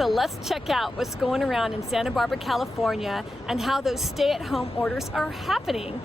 So let's check out what's going around in Santa Barbara, California, and how those stay-at-home orders are happening.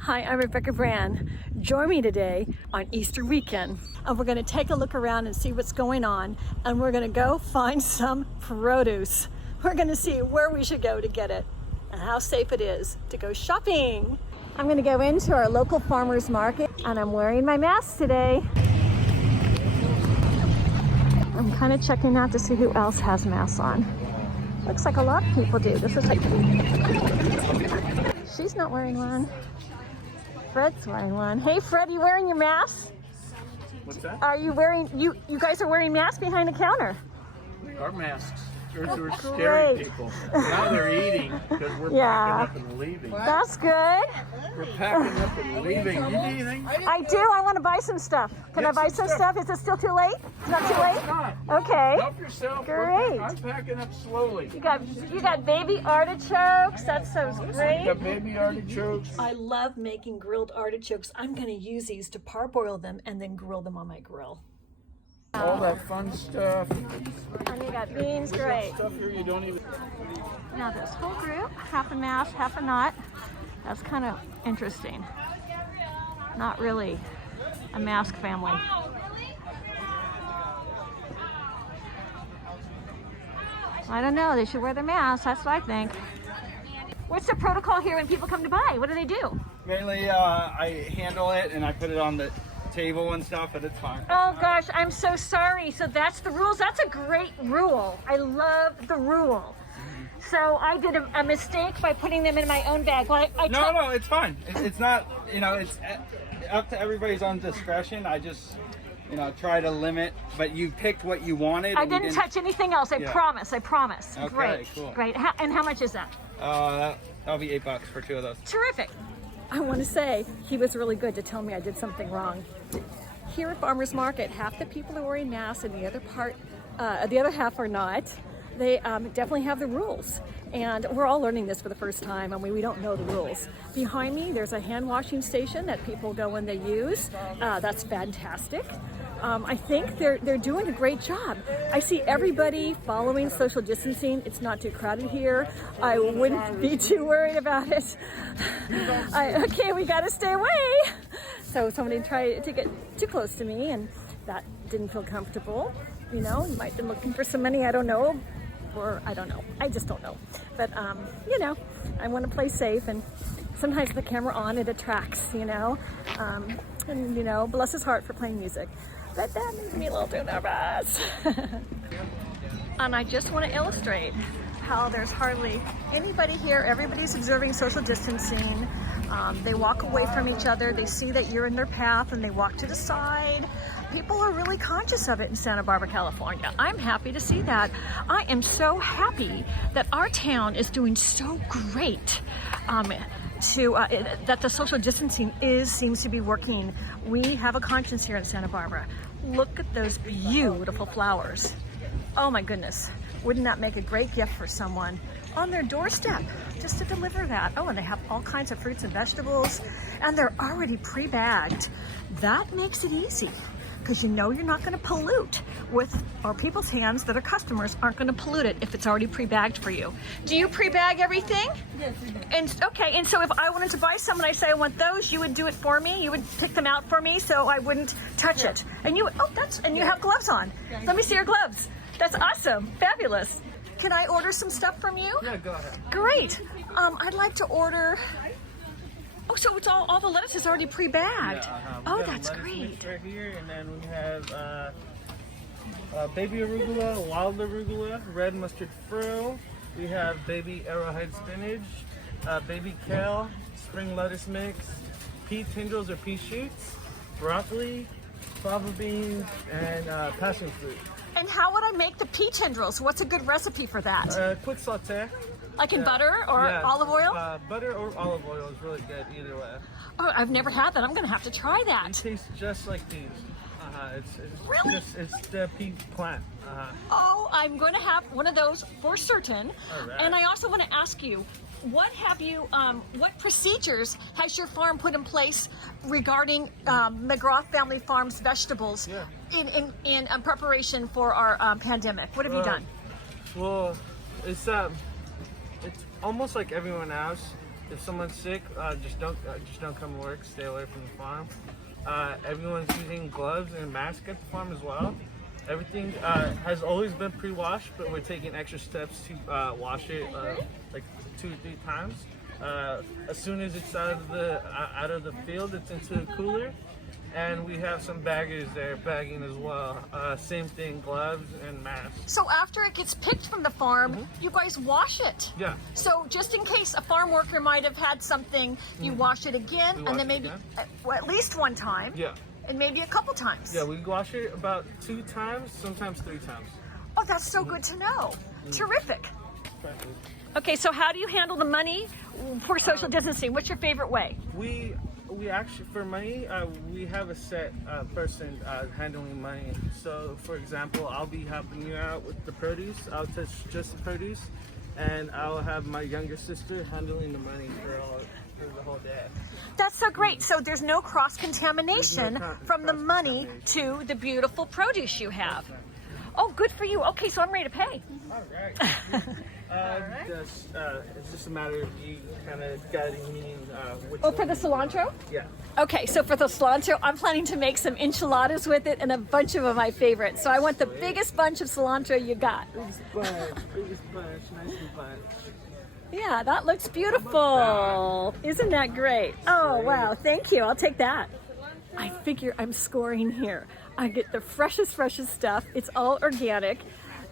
Hi, I'm Rebecca Brand. Join me today on Easter weekend, and we're going to take a look around and see what's going on, and we're going to go find some produce. We're going to see where we should go to get it and how safe it is to go shopping. I'm going to go into our local farmers market, and I'm wearing my mask today. I'm kind of checking out to see who else has masks on. Looks like a lot of people do. This is like, she's not wearing one. Fred's wearing one. Hey Fred, you wearing your mask? What's that? Are you wearing, you guys are wearing masks behind the counter? Our masks. We're scaring people. Now they're eating because we're packing up and leaving. That's good. We're packing up and leaving. You need anything? I do. I want to buy some stuff. Can I buy some stuff? Is it still too late? It's not too late? Okay. Help yourself. Great. I'm packing up slowly. You got baby artichokes. That sounds great. You got baby artichokes. I love making grilled artichokes. I'm going to use these to parboil them and then grill them on my grill. All that fun stuff. And you got beans, great. Stuff here you don't even. Now this whole group, half a mask, half a not. That's kind of interesting. Not really a mask family. I don't know, they should wear their masks, that's what I think. What's the protocol here when people come to buy? What do they do? Mainly, I handle it and I put it on the table and stuff, but it's fine. Oh gosh, I'm so sorry. So that's the rules. That's a great rule. I love the rule. So I did a mistake by putting them in my own bag. Well, No, it's fine. It's not, it's up to everybody's own discretion. I just, try to limit, but you picked what you wanted. I didn't touch anything else. I promise. Okay, Great. cool. Great. And how much is that? That'll be $8 for 2 of those. Terrific. I want to say he was really good to tell me I did something wrong. Here at Farmers Market, half the people are wearing masks and the other half are not. They definitely have the rules. And we're all learning this for the first time. I mean, we don't know the rules. Behind me, there's a hand washing station that people go and they use. That's fantastic. I think they're doing a great job. I see everybody following social distancing. It's not too crowded here. I wouldn't be too worried about it. Okay, we got to stay away. So somebody tried to get too close to me and that didn't feel comfortable. You might have been looking for some money, I don't know. Or I don't know. I just don't know. But, I want to play safe and sometimes the camera on, it attracts, and, bless his heart for playing music. But that makes me a little too nervous. And I just want to illustrate how there's hardly anybody here. Everybody's observing social distancing. They walk away from each other. They see that you're in their path and they walk to the side. People are really conscious of it in Santa Barbara, California. I'm happy to see that. I am so happy that our town is doing so great that the social distancing seems to be working. We have a conscience here in Santa Barbara. Look at those beautiful flowers. Oh my goodness. Wouldn't that make a great gift for someone on their doorstep just to deliver that? Oh, and they have all kinds of fruits and vegetables and they're already pre-bagged. That makes it easy because you're not going to pollute or people's hands that are customers aren't going to pollute it if it's already pre-bagged for you. Do you pre-bag everything? Yes, we do. And so if I wanted to buy some and I say I want those, you would do it for me? You would pick them out for me so I wouldn't touch it? And you have gloves on. Yeah, Let me see your gloves. That's awesome. Fabulous. Can I order some stuff from you? Yeah, go ahead. Great. I'd like to order. Oh, so it's all the lettuce is already pre-bagged. Oh, that's great. Right here, and then we have baby arugula, wild arugula, red mustard frill. We have baby arrowhead spinach, baby kale, spring lettuce mix, pea tendrils or pea shoots, broccoli, fava beans, and passion fruit. And how would I make the pea tendrils? What's a good recipe for that? Quick saute. Like in butter or olive oil? Butter or olive oil is really good either way. Oh, I've never had that. I'm going to have to try that. It tastes just like these. It's Really? it's the pea plant. Oh, I'm going to have one of those for certain. All right. And I also want to ask you, what procedures has your farm put in place regarding McGraw Family Farms vegetables in preparation for our pandemic? What have you done? Well, it's almost like everyone else. If someone's sick, just don't come to work. Stay away from the farm. Everyone's using gloves and masks at the farm as well. Everything has always been pre-washed, but we're taking extra steps to wash it like 2 or 3 times. As soon as it's out of the field, it's into the cooler, and we have some baggers there bagging as well. Same thing, gloves and masks. So after it gets picked from the farm, you guys wash it. Yeah. So just in case a farm worker might have had something, you wash it again, We and wash then it maybe again. at least one time, Yeah. and maybe a couple times. Yeah, we wash it about 2 times, sometimes 3 times. Oh, that's so good to know. Terrific. Okay, so how do you handle the money for social distancing? What's your favorite way? We actually, for money, we have a set person handling money. So, for example, I'll be helping you out with the produce. I'll touch just the produce, and I'll have my younger sister handling the money for the whole day. That's so great. So there's no cross-contamination There's no from the money to the beautiful produce you have. Oh, good for you. Okay, so I'm ready to pay. All right. It's just a matter of you kind of guiding me. Which Oh, for one the you cilantro? want. Yeah. Okay, so for the cilantro, I'm planning to make some enchiladas with it, and a bunch of my favorites. So I want the biggest bunch of cilantro you got. Biggest bunch, nicely bunched. Yeah, that looks beautiful. Isn't that great? Oh, wow. Thank you. I'll take that. I figure I'm scoring here. I get the freshest stuff. It's all organic.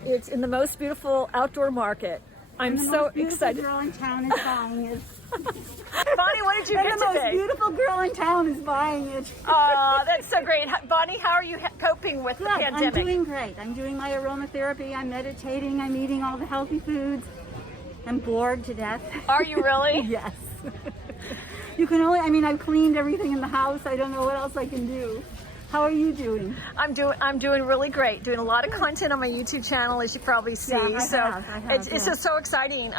It's in the most beautiful outdoor market. I'm so excited. The most beautiful girl in town is buying it. Bonnie, what did you get The most today? beautiful girl in town is buying it. Oh, that's so great. Bonnie, how are you coping with the Good. pandemic? I'm doing great. I'm doing my aromatherapy. I'm meditating. I'm eating all the healthy foods. I'm bored to death. Are you really? Yes. You can only, I mean, I've cleaned everything in the house. I don't know what else I can do. How are you doing? I'm doing really great. Doing a lot of content on my YouTube channel, as you probably see. Yeah, I have, it's yeah. just so exciting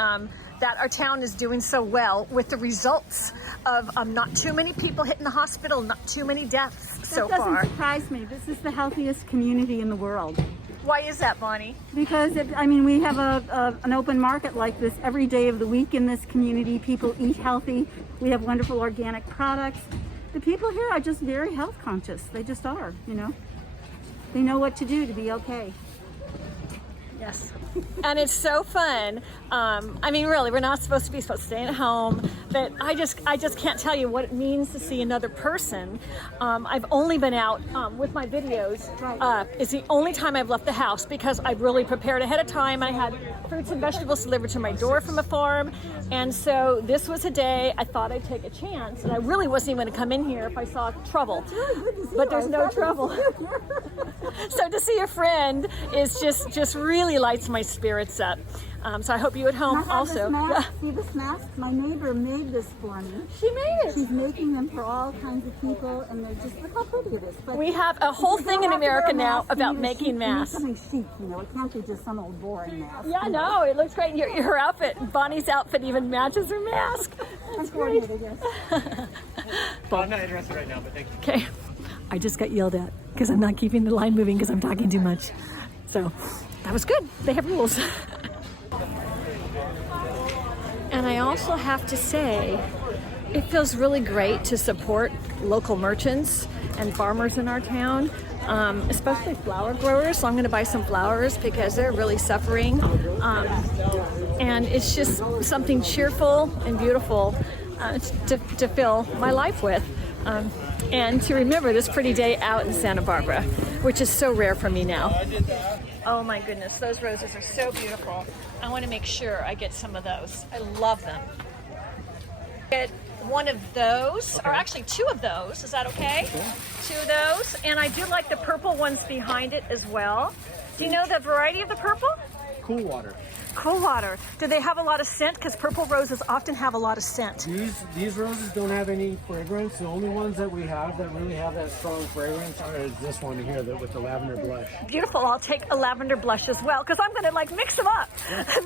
that our town is doing so well with the results of not too many people hitting the hospital, not too many deaths so That doesn't far. surprise me. This is the healthiest community in the world. Why is that, Bonnie? Because, we have an open market like this every day of the week in this community. People eat healthy. We have wonderful organic products. The people here are just very health conscious. They just are, you know. They know what to do to be okay. Yes. And it's so fun. Really, we're not supposed to stay at home, but I just can't tell you what it means to see another person. I've only been out with my videos. It's the only time I've left the house because I really prepared ahead of time. I had fruits and vegetables delivered to my door from a farm, and so this was a day I thought I'd take a chance, and I really wasn't even going to come in here if I saw trouble. But there's no trouble. So to see a friend is just really lights my spirits up. So I hope you at home also. See this mask? My neighbor made this for me. She made it. She's making them for all kinds of people, and they're just, look how pretty it is. But We have a whole thing in America now about making masks. Something chic, you know. It can't be just some old boring mask. Yeah, no, it looks great. Her outfit, Bonnie's outfit, even matches her mask. That's great. I'm not interested right now, but thank you. Okay, I just got yelled at because I'm not keeping the line moving because I'm talking too much. So that was good. They have rules. And I also have to say, it feels really great to support local merchants and farmers in our town, especially flower growers. So I'm going to buy some flowers because they're really suffering. And it's just something cheerful and beautiful to fill my life with. And to remember this pretty day out in Santa Barbara, which is so rare for me now. Oh my goodness, those roses are so beautiful. I want to make sure I get some of those. I love them. Get one of those, or actually 2 of those. Is that okay? 2 of those. And I do like the purple ones behind it as well. Do you know the variety of the purple? Cool water. Cool water. Do they have a lot of scent? Because purple roses often have a lot of scent. These roses don't have any fragrance. The only ones that we have that really have that strong fragrance is this one here with the lavender blush. Beautiful. I'll take a lavender blush as well because I'm going to mix them up,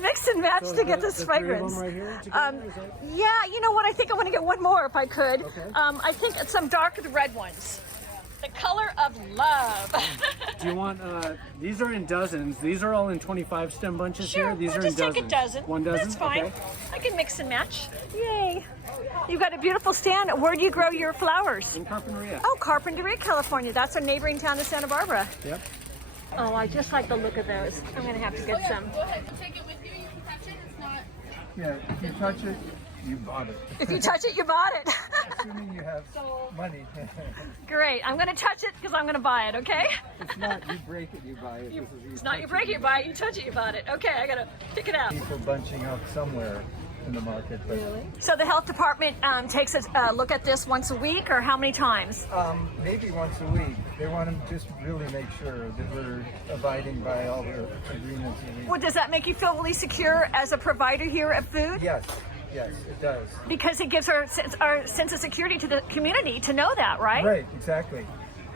mix and match to get this fragrance. Right here together, is that... Yeah, you know what? I think I want to get one more if I could. Okay. I think it's some dark red ones. The color of love. Do you want, these are in dozens. These are all in 25 stem bunches Sure, here. These we'll are just in take dozens. a dozen. One dozen? That's fine. Okay. I can mix and match. Yay. You've got a beautiful stand. Where do you grow your flowers? In Carpinteria. Oh, Carpinteria, California. That's a neighboring town to Santa Barbara. Yep. Oh, I just like the look of those. I'm going to have to get some. Go ahead and take it with you. You can touch it. It's not. Yeah, if you touch it, you bought it. If you touch it, you bought it. Assuming you have money. Great. I'm going to touch it because I'm going to buy it, okay? It's not you break it, you buy it. It's not you break it, you buy it. You touch it, you bought it. Okay, I got to pick it out. People bunching up somewhere in the market, but So the health department takes a look at this once a week, or how many times? maybe once a week. They want to just really make sure that we're abiding by all the agreements. And Well, does that make you feel really secure as a provider here of food? yes, it does. Because it gives our sense of security to the community to know that, right? Right, exactly.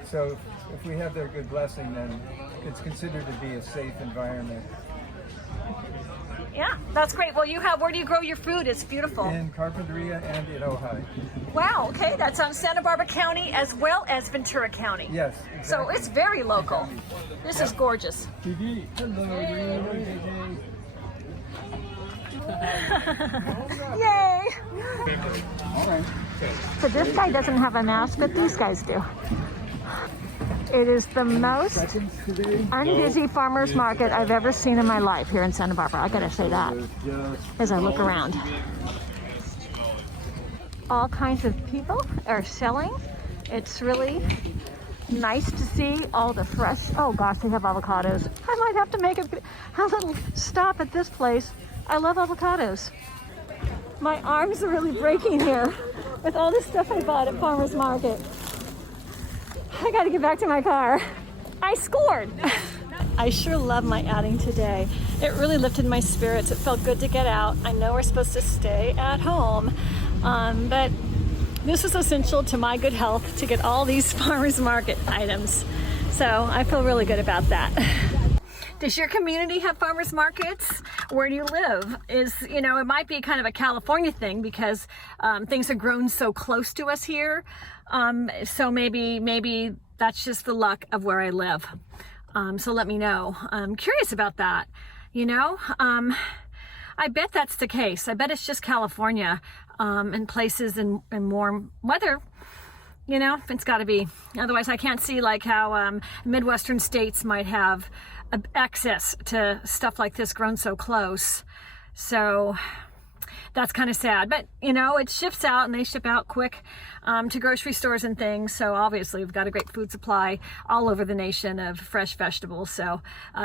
So if we have their good blessing, then it's considered to be a safe environment. Yeah, that's great. Well, where do you grow your food? It's beautiful. In Carpinteria and in Ojai. Wow, okay, that's on Santa Barbara County as well as Ventura County. Yes, So exactly. it's very local. This is gorgeous. TV. Hello, JJ. Yay! All right. So this guy doesn't have a mask, but these guys do. It is the most Seconds today. unbusy farmer's market I've ever seen in my life here in Santa Barbara. I gotta say that as I look around. All kinds of people are selling. It's really nice to see all the fresh, oh gosh, they have avocados. I might have to make a little stop at this place. I love avocados. My arms are really breaking here with all the stuff I bought at farmer's market. I gotta get back to my car. I scored. I sure love my outing today. It really lifted my spirits. It felt good to get out. I know we're supposed to stay at home, but this is essential to my good health to get all these farmers market items. So I feel really good about that. Does your community have farmers markets? Where do you live? It might be kind of a California thing because things are grown so close to us here. So maybe that's just the luck of where I live. So let me know. I'm curious about that. I bet that's the case. I bet it's just California and places in warm weather. It's got to be. Otherwise, I can't see like how Midwestern states might have access to stuff like this grown so close. So that's kind of sad. But, it ships out and they ship out quick to grocery stores and things. So obviously we've got a great food supply all over the nation of fresh vegetables. So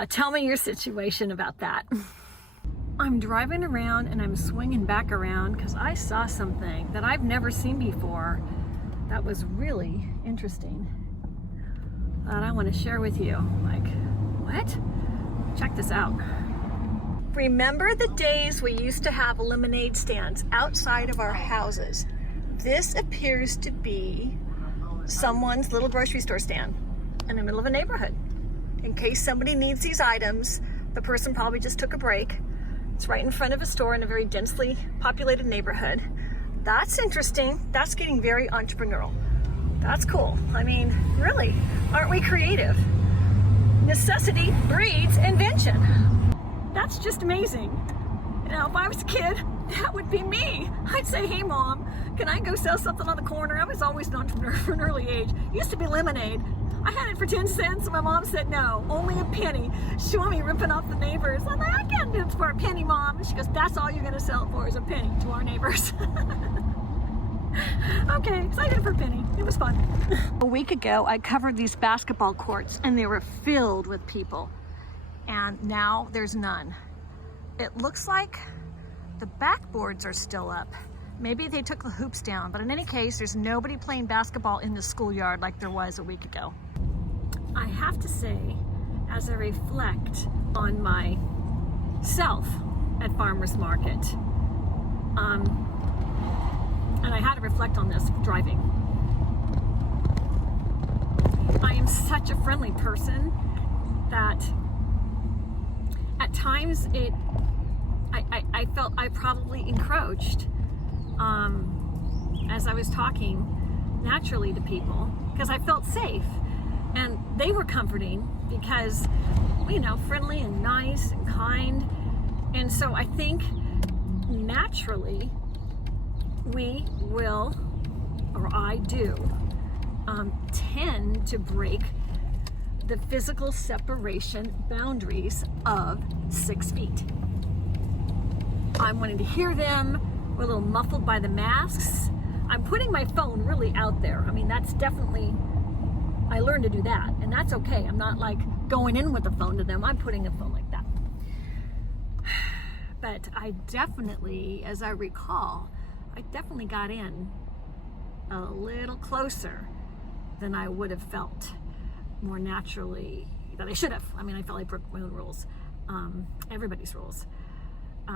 tell me your situation about that. I'm driving around and I'm swinging back around because I saw something that I've never seen before that was really interesting that I want to share with you. Like, what? Check this out. Remember the days we used to have lemonade stands outside of our houses? This appears to be someone's little grocery store stand in the middle of a neighborhood. In case somebody needs these items, the person probably just took a break. It's right in front of a store in a very densely populated neighborhood. That's interesting. That's getting very entrepreneurial. That's cool. I mean, really, aren't we creative? Necessity breeds invention. That's just amazing. If I was a kid, that would be me. I'd say, hey mom, can I go sell something on the corner? I was always an entrepreneur from an early age. Used to be lemonade. I had it for 10 cents and my mom said no, only a penny. She wanted me ripping off the neighbors. I'm like, I can't do it for a penny, mom. And she goes, that's all you're gonna sell it for is a penny to our neighbors. Okay, so I did it for a penny. It was fun. A week ago, I covered these basketball courts and they were filled with people. And now there's none. It looks like the backboards are still up. Maybe they took the hoops down, but in any case, there's nobody playing basketball in the schoolyard like there was a week ago. I have to say, as I reflect on myself at farmer's market, and I had to reflect on this driving. I am such a friendly person that at times I felt I probably encroached as I was talking naturally to people. because I felt safe. And they were comforting because, you know, friendly and nice and kind. And so I think naturally we will, or I do, tend to break the physical separation boundaries of 6 feet. I'm wanting to hear them. We're a little muffled by the masks. I'm putting my phone really out there. I mean, that's definitely, I learned to do that, and that's okay. I'm not like going in with the phone to them. I'm putting the phone like that. But I definitely, as I recall, I definitely got in a little closer than I would have felt more naturally that I should have. I mean, I felt I broke my own rules, everybody's rules.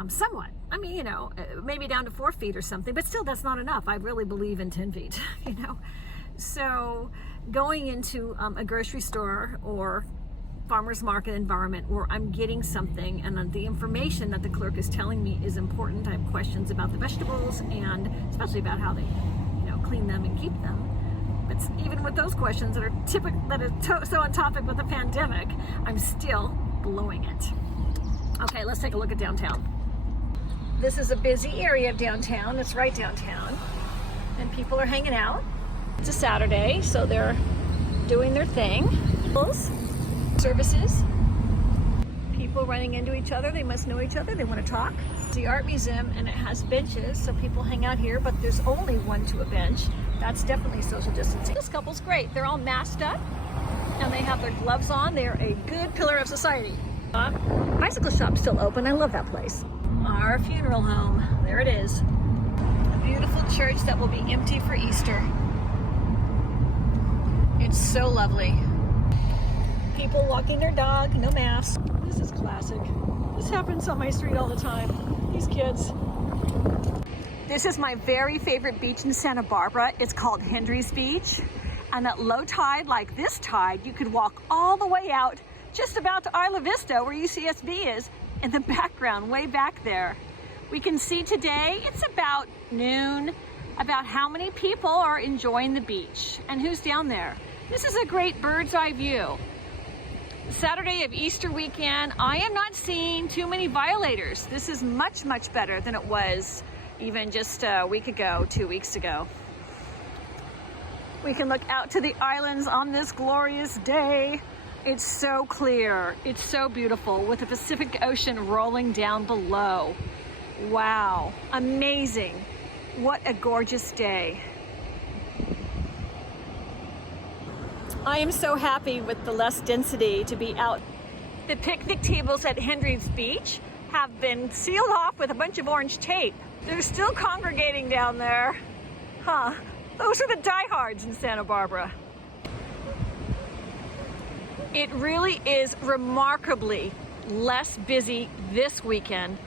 Somewhat. I mean, you know, maybe down to 4 feet or something, but still that's not enough. I really believe in 10 feet, you know. So going into a grocery store or farmer's market environment where I'm getting something and the information that the clerk is telling me is important. I have questions about the vegetables and especially about how they, you know, clean them and keep them. But even with those questions that are so on topic with the pandemic, I'm still blowing it. Okay, let's take a look at downtown. This is a busy area of downtown. It's right downtown. And people are hanging out. It's a Saturday, so they're doing their thing. Services. People running into each other. They must know each other. They want to talk. It's the art museum, and it has benches, so people hang out here, but there's only one to a bench. That's definitely social distancing. This couple's great. They're all masked up, and they have their gloves on. They're a good pillar of society. Bicycle shop's still open. I love that place. Our funeral home. There it is. A beautiful church that will be empty for Easter. It's so lovely. People walking their dog, no mask. This is classic. This happens on my street all the time. These kids. This is my very favorite beach in Santa Barbara. It's called Hendry's Beach. And at low tide, like this tide, you could walk all the way out just about to Isla Vista, where UCSB is, in the background, way back there. We can see today, it's about noon, about how many people are enjoying the beach and who's down there. This is a great bird's eye view. Saturday of Easter weekend, I am not seeing too many violators. This is much, much better than it was even just a week ago, 2 weeks ago. We can look out to the islands on this glorious day. It's so clear, it's so beautiful with the Pacific Ocean rolling down below. Wow, amazing. What a gorgeous day. I am so happy with the less density to be out. The picnic tables at Hendry's Beach have been sealed off with a bunch of orange tape. They're still congregating down there. Huh, those are the diehards in Santa Barbara. It really is remarkably less busy this weekend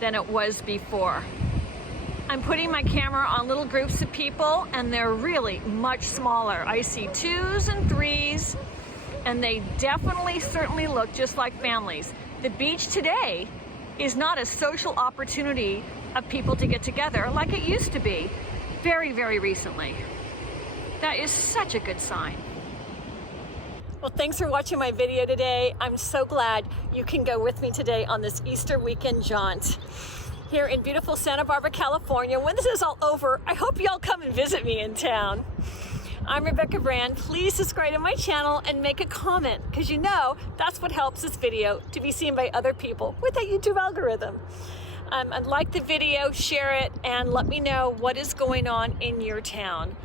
than it was before. I'm putting my camera on little groups of people, and they're really much smaller. I see 2s and 3s, and they definitely, certainly look just like families. The beach today is not a social opportunity of people to get together like it used to be very, very recently. That is such a good sign. Well, thanks for watching my video today. I'm so glad you can go with me today on this Easter weekend jaunt here in beautiful Santa Barbara, California. When this is all over, I hope y'all come and visit me in town. I'm Rebecca Brand. Please subscribe to my channel and make a comment, because you know that's what helps this video to be seen by other people with that YouTube algorithm. And like the video, share it, and let me know what is going on in your town,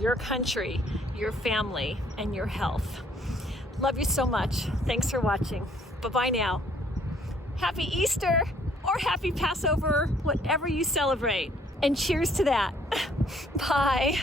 your country, your family, and your health. Love you so much. Thanks for watching. Bye-bye now. Happy Easter or happy Passover, whatever you celebrate. And cheers to that. Bye.